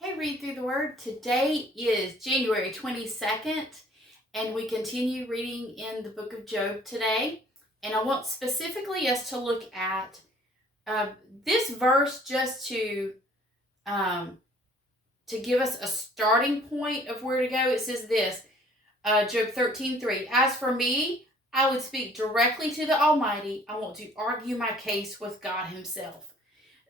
Hey, Read Through the Word. Today is January 22nd, and we continue reading in the book of Job today. And I want specifically us to look at this verse just to give us a starting point of where to go. It says this, Job 13:3. As for me, I would speak directly to the Almighty. I want to argue my case with God himself.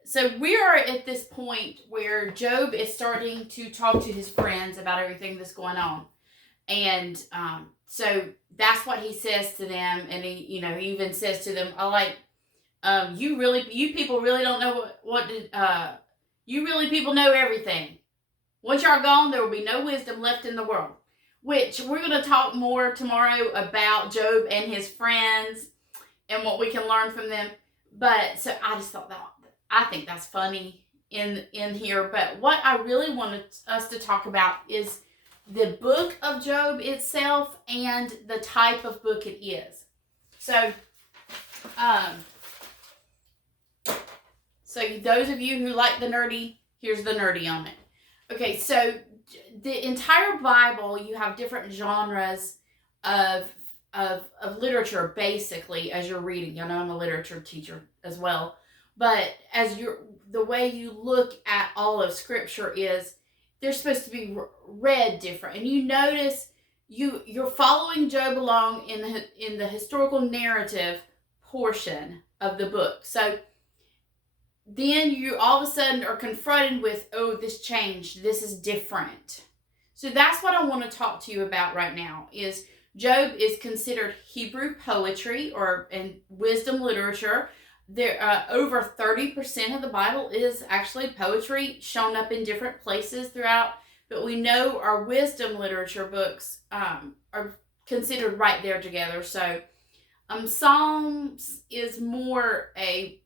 So we are at this point where Job is starting to talk to his friends about everything that's going on. And so that's what he says to them. And he even says to them, you people really don't know you really people know everything. Once y'all gone, there will be no wisdom left in the world. Which we're going to talk more tomorrow about Job and his friends and what we can learn from them. But so I just thought I think that's funny in here. But what I really wanted us to talk about is the book of Job itself and the type of book it is. So those of you who like the nerdy, here's the nerdy on it. Okay, so the entire Bible, you have different genres of literature, basically, as you're reading. I know I'm a literature teacher as well. But the way you look at all of Scripture is they're supposed to be read different. And you notice you're following Job along in the historical narrative portion of the book. So then you all of a sudden are confronted with, oh, this changed. This is different. So that's what I want to talk to you about right now. Is Job is considered Hebrew poetry and wisdom literature. There, over 30% of the Bible is actually poetry shown up in different places throughout. But we know our wisdom literature books are considered right there together. So Psalms is more a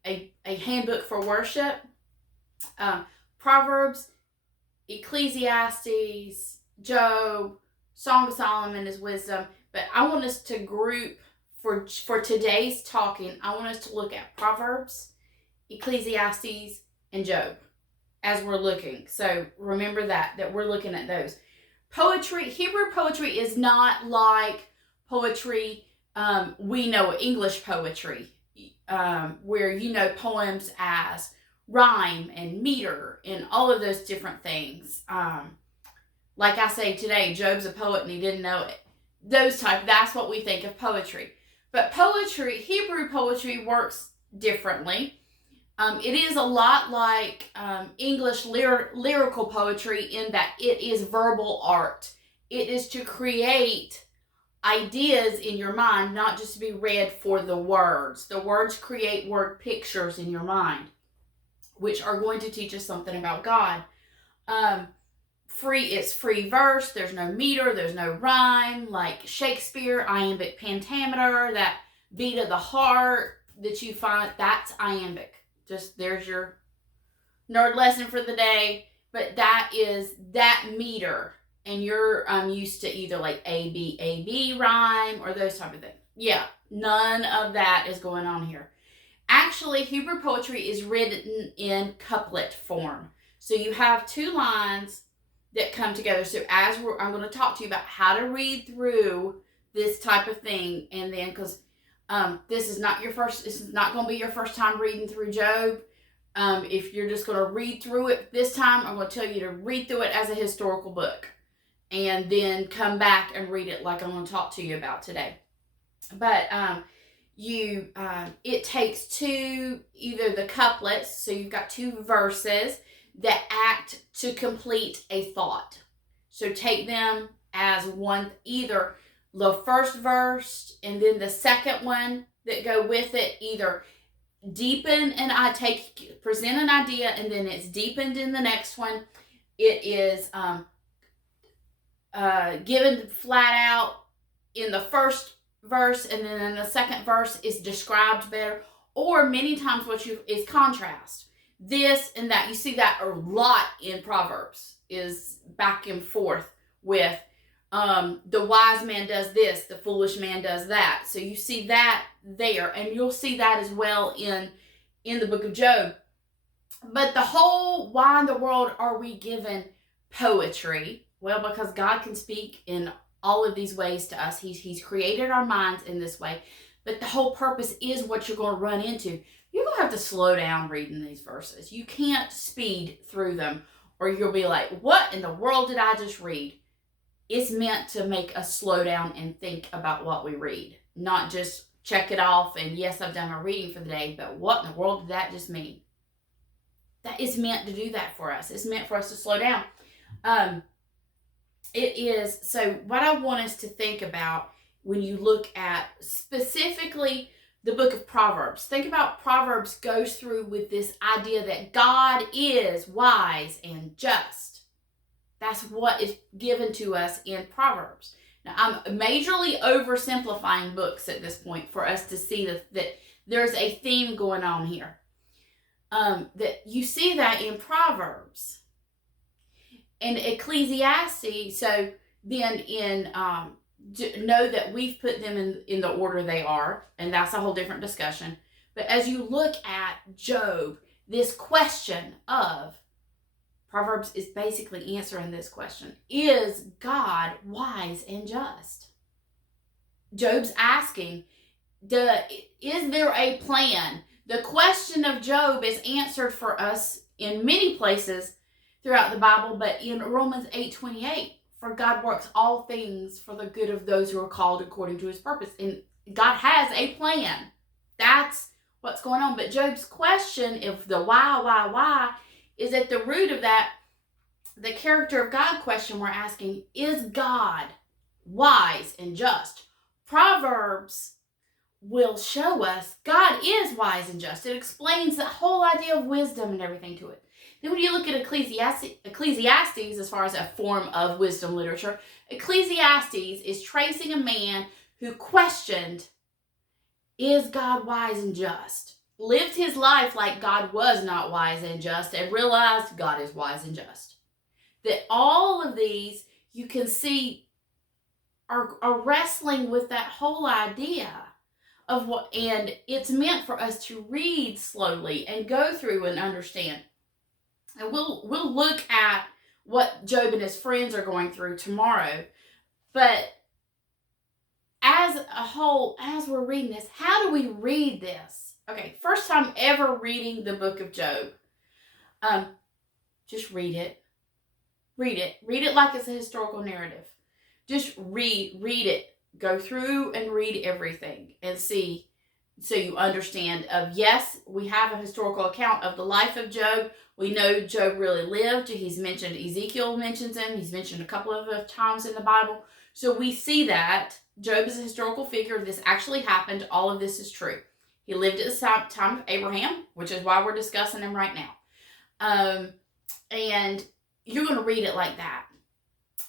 handbook for worship. Proverbs, Ecclesiastes, Job, Song of Solomon is wisdom. But I want us to group for today's talking. I want us to look at Proverbs, Ecclesiastes, and Job as we're looking. So remember that we're looking at those. Poetry, Hebrew poetry is not like poetry we know, English poetry, where poems as rhyme and meter and all of those different things. Like I say today, Job's a poet and he didn't know it. That's what we think of poetry. But poetry, Hebrew poetry, works differently. It is a lot like English lyrical poetry in that it is verbal art. It is to create ideas in your mind, not just to be read for the words. The words create word pictures in your mind, which are going to teach us something about God. It's free verse. There's no meter. There's no rhyme like Shakespeare, iambic pentameter, that beat of the heart that you find, that's iambic. Just there's your nerd lesson for the day. But that is that meter, and you're used to either like A-B rhyme or those type of things. Yeah, none of that is going on here. Actually, Hebrew poetry is written in couplet form. So you have two lines that come together. So I'm going to talk to you about how to read through this type of thing. And then, because this is not going to be your first time reading through Job. If you're just going to read through it this time, I'm going to tell you to read through it as a historical book. And then come back and read it like I'm going to talk to you about today. But it takes either the couplets, so you've got two verses that act to complete a thought. So take them as one, either the first verse and then the second one that go with it, either deepen present an idea and then it's deepened in the next one. It is given flat out in the first verse, and then in the second verse is described better, or many times is contrast. This and that. You see that a lot in Proverbs, is back and forth with the wise man does this, the foolish man does that. So you see that there, and you'll see that as well in the book of Job. But the whole, why in the world are we given poetry? Well, because God can speak in all of these ways to us. He's created our minds in this way. But the whole purpose is what you're going to run into. You're going to have to slow down reading these verses. You can't speed through them, or you'll be like, what in the world did I just read? It's meant to make us slow down and think about what we read. Not just check it off and yes, I've done my reading for the day, but what in the world did that just mean? That is meant to do that for us. It's meant for us to slow down. It is. So what I want us to think about when you look at specifically the book of Proverbs, think about Proverbs goes through with this idea that God is wise and just. That's what is given to us in Proverbs. Now, I'm majorly oversimplifying books at this point for us to see that there's a theme going on here. That you see that in Proverbs and Ecclesiastes. So then in know that we've put them in the order they are, and that's a whole different discussion. But as you look at Job, this question of Proverbs is basically answering this question: is God wise and just? Job's asking, is there a plan? The question of Job is answered for us in many places throughout the Bible, but in Romans 8:28, for God works all things for the good of those who are called according to his purpose. And God has a plan. That's what's going on. But Job's question, if the why, is at the root of that, the character of God question we're asking, is God wise and just? Proverbs will show us God is wise and just. It explains the whole idea of wisdom and everything to it. Then when you look at Ecclesiastes as far as a form of wisdom literature, Ecclesiastes is tracing a man who questioned, is God wise and just? Lived his life like God was not wise and just, and realized God is wise and just. That all of these you can see are wrestling with that whole idea of what, and it's meant for us to read slowly and go through and understand. And we'll look at what Job and his friends are going through tomorrow. But as a whole, as we're reading this, how do we read this? Okay, first time ever reading the book of Job. Just read it. Read it. Read it like it's a historical narrative. Just read it. Go through and read everything and see, so you understand of, yes, we have a historical account of the life of Job. We know Job really lived. He's mentioned, Ezekiel mentions him. He's mentioned a couple of times in the Bible. So we see that Job is a historical figure. This actually happened. All of this is true. He lived at the time of Abraham, which is why we're discussing him right now. And you're going to read it like that.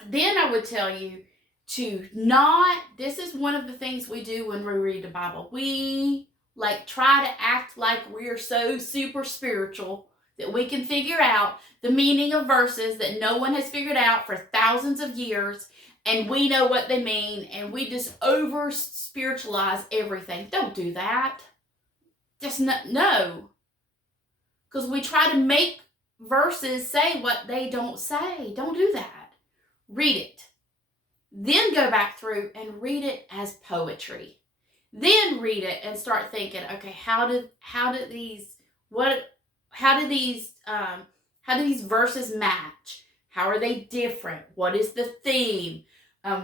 Then I would tell you to not, this is one of the things we do when we read the Bible. We try to act like we're so super spiritual that we can figure out the meaning of verses that no one has figured out for thousands of years, and we know what they mean, and we just over spiritualize everything. Don't do that. Just no. Because we try to make verses say what they don't say. Don't do that. Read it. Then go back through and read it as poetry. Then read it and start thinking, okay, how do these verses match? How are they different? What is the theme?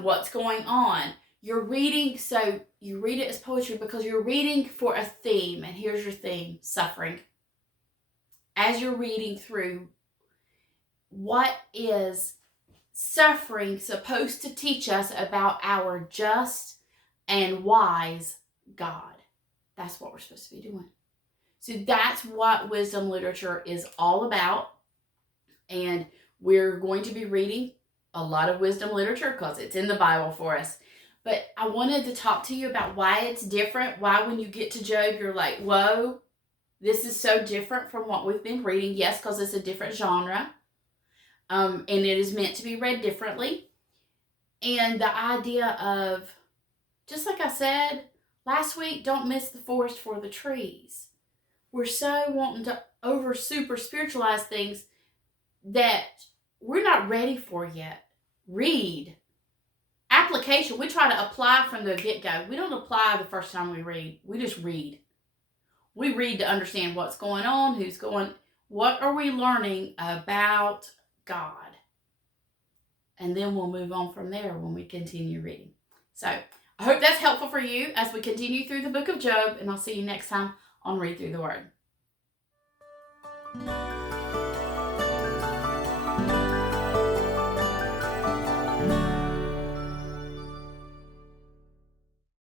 What's going on? You're reading, so you read it as poetry because you're reading for a theme. And here's your theme: suffering. As you're reading through, what is suffering supposed to teach us about our just and wise God? That's what we're supposed to be doing. So that's what wisdom literature is all about. And we're going to be reading a lot of wisdom literature because it's in the Bible for us. But I wanted to talk to you about why it's different. Why when you get to Job, you're like, whoa, this is so different from what we've been reading. Yes, because it's a different genre. And it is meant to be read differently. And the idea of, just like I said, Last week, don't miss the forest for the trees. We're so wanting to over super spiritualize things that we're not ready for yet. Read. Application. We try to apply from the get-go. We don't apply the first time we read. We just read. We read to understand what's going on, who's going, what are we learning about God? And then we'll move on from there when we continue reading. So I hope that's helpful for you as we continue through the book of Job, and I'll see you next time on Read Through the Word.